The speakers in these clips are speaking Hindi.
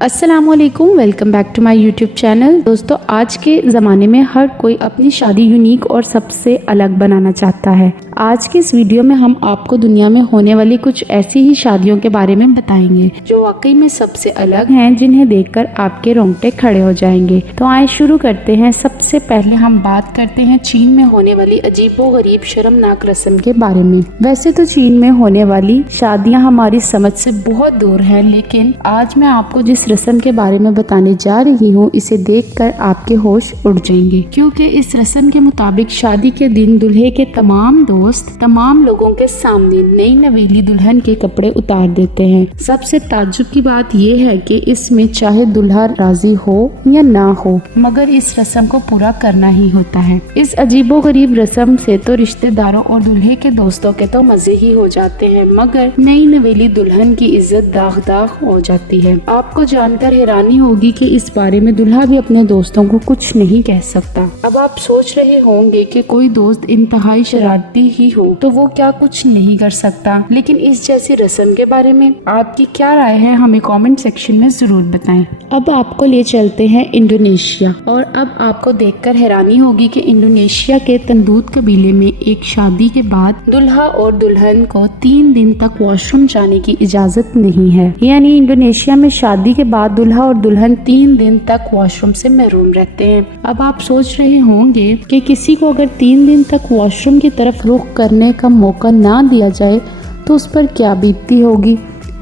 अस्सलामुअलैकुम, welcome back to my YouTube channel. दोस्तों, आज के ज़माने में हर कोई अपनी शादी यूनिक और सबसे अलग बनाना चाहता है। आज के इस वीडियो में हम आपको दुनिया में होने वाली कुछ ऐसी ही शादियों के बारे में बताएंगे जो वाकई में सबसे अलग हैं, जिन्हें देखकर आपके रोंगटे खड़े हो जाएंगे। तो आइए शुरू करते हैं। सबसे पहले हम बात करते हैं चीन में होने वाली अजीबोगरीब शर्मनाक रस्म के बारे में। वैसे तो चीन में होने वाली शादियाँ हमारी समझ से बहुत दूर है, लेकिन आज मैं आपको जिस रस्म के बारे में बताने जा रही हूँ, इसे देखकर आपके होश उड़ जाएंगे, क्योंकि इस रस्म के मुताबिक शादी के दिन दूल्हे के तमाम दोस्त तमाम लोगों के सामने नई नवेली दुल्हन के कपड़े उतार देते हैं। सबसे ताज्जुब की बात यह है कि इसमें चाहे दूल्हा राजी हो या ना हो, मगर इस रस्म को पूरा करना ही होता है। इस अजीबोगरीब रस्म से तो रिश्तेदारों और दूल्हे के दोस्तों के तो मजे ही हो जाते हैं, मगर नई नवेली दुल्हन की इज्जत दाग दाग हो जाती है। आपको जानकर हैरानी होगी कि इस बारे में दूल्हा भी अपने दोस्तों को कुछ नहीं कह सकता। अब आप सोच रहे होंगे कि कोई दोस्त इंतहाई शरारती ही हो तो वो क्या कुछ नहीं कर सकता, लेकिन इस जैसी रस्म के बारे में आपकी क्या राय है, हमें कमेंट सेक्शन में जरूर बताएं। अब आपको ले चलते हैं इंडोनेशिया, और अब आपको देखकर हैरानी होगी कि इंडोनेशिया के तंदूत कबीले में एक शादी के बाद दूल्हा और दुल्हन को 3 दिन तक वॉशरूम जाने की इजाजत नहीं है। यानी इंडोनेशिया में शादी के बाद दूल्हा और दुल्हन 3 दिन तक वॉशरूम से महरूम रहते हैं। अब आप सोच रहे होंगे कि किसी को अगर 3 दिन तक वॉशरूम की तरफ रुख करने का मौका ना दिया जाए तो उस पर क्या बीतती होगी।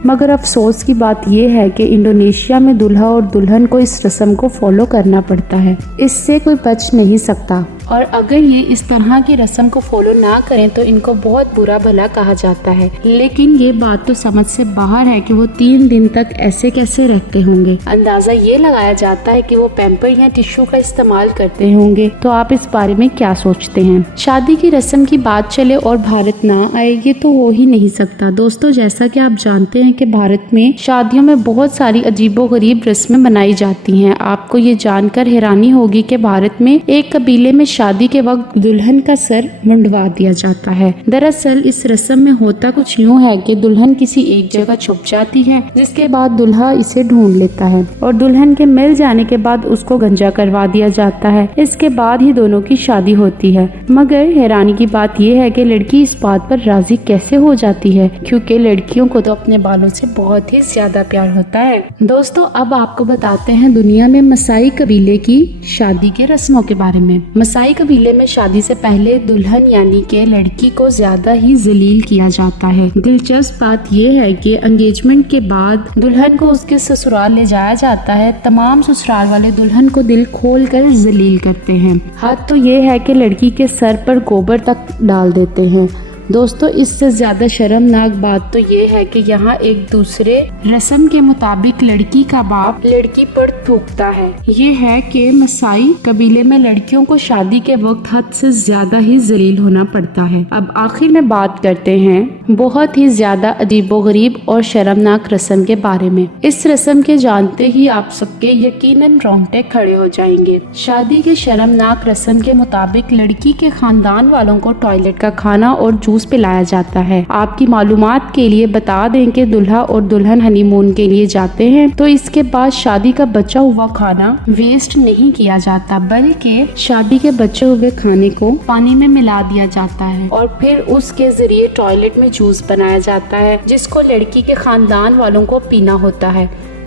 मगर अफसोस की बात यह है कि इंडोनेशिया में दूल्हा और दुल्हन को इस रस्म को फॉलो करना पड़ता है, इससे कोई बच नहीं सकता। और अगर ये इस तरह की रस्म को फॉलो ना करें तो इनको बहुत बुरा भला कहा जाता है। लेकिन ये बात तो समझ से बाहर है कि वो 3 दिन तक ऐसे कैसे रहते होंगे। अंदाजा ये लगाया जाता है कि वो पैम्पर या टिश्यू का इस्तेमाल करते होंगे। तो आप इस बारे में क्या सोचते हैं? शादी की रस्म की बात चले और भारत ना आए, ये तो हो ही नहीं सकता। दोस्तों, जैसा कि आप जानते हैं कि भारत में शादियों में बहुत सारी अजीबोगरीब रस्में बनाई जाती हैं। आपको ये जानकर हैरानी होगी कि भारत में एक कबीले में शादी के वक्त दुल्हन का सर मुंडवा दिया जाता है। दरअसल इस रस्म में होता कुछ यूँ है कि दुल्हन किसी एक जगह छुप जाती है, जिसके बाद दूल्हा इसे ढूंढ लेता है और दुल्हन के मिल जाने के बाद उसको गंजा करवा दिया जाता है। इसके बाद ही दोनों की शादी होती है। मगर हैरानी की बात यह है कि लड़की इस बात पर राजी कैसे हो जाती है, क्योंकि लड़कियों को तो अपने बालों से बहुत ही ज्यादा प्यार होता है। दोस्तों, अब आपको बताते हैं दुनिया में मसाई कबीले की शादी के रस्मों के बारे में। मसाई कबीले में शादी से पहले दुल्हन यानी कि लड़की को ज्यादा ही जलील किया जाता है। दिलचस्प बात यह है कि एंगेजमेंट के बाद दुल्हन को उसके ससुराल ले जाया जाता है। तमाम ससुराल वाले दुल्हन को दिल खोल कर जलील करते हैं। हद तो ये है कि लड़की के सर पर गोबर तक डाल देते हैं। दोस्तों, इससे ज्यादा शर्मनाक बात तो ये है कि यहाँ एक दूसरे रस्म के मुताबिक लड़की का बाप लड़की पर थूकता है। ये है कि मसाई कबीले में लड़कियों को शादी के वक्त हद से ज्यादा ही जलील होना पड़ता है। अब आखिर में बात करते हैं बहुत ही ज्यादा अजीबोगरीब और शर्मनाक रस्म के बारे में। इस रस्म के जानते ही आप सबके यकीनन रोंगटे खड़े हो जाएंगे। शादी के शर्मनाक रस्म के मुताबिक लड़की के खानदान वालों को टॉयलेट का खाना और जूस पिलाया जाता है। आपकी मालूमात के लिए बता दें कि दूल्हा और दुल्हन हनीमून के लिए जाते हैं तो इसके बाद शादी का बचा हुआ खाना वेस्ट नहीं किया जाता, बल्कि शादी के बचे हुए खाने को पानी में मिला दिया जाता है और फिर उसके जरिए टॉयलेट में जूस बनाया जाता है, जिसको लड़की के खानदान वालों को पीना होता है।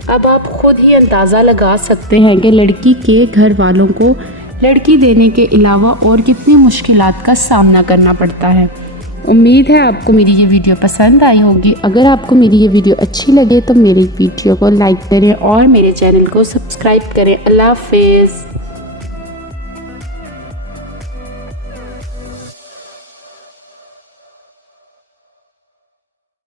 अब आप खुद ही अंदाजा लगा सकते हैं कि लड़की के घर वालों को लड़की देने के अलावा और कितनी मुश्किलात का सामना करना पड़ता है। उम्मीद है आपको मेरी ये वीडियो पसंद आई होगी। अगर आपको मेरी ये वीडियो अच्छी लगे तो मेरी वीडियो को लाइक करें और मेरे चैनल को सब्सक्राइब करें। अल्लाह हाफिज़।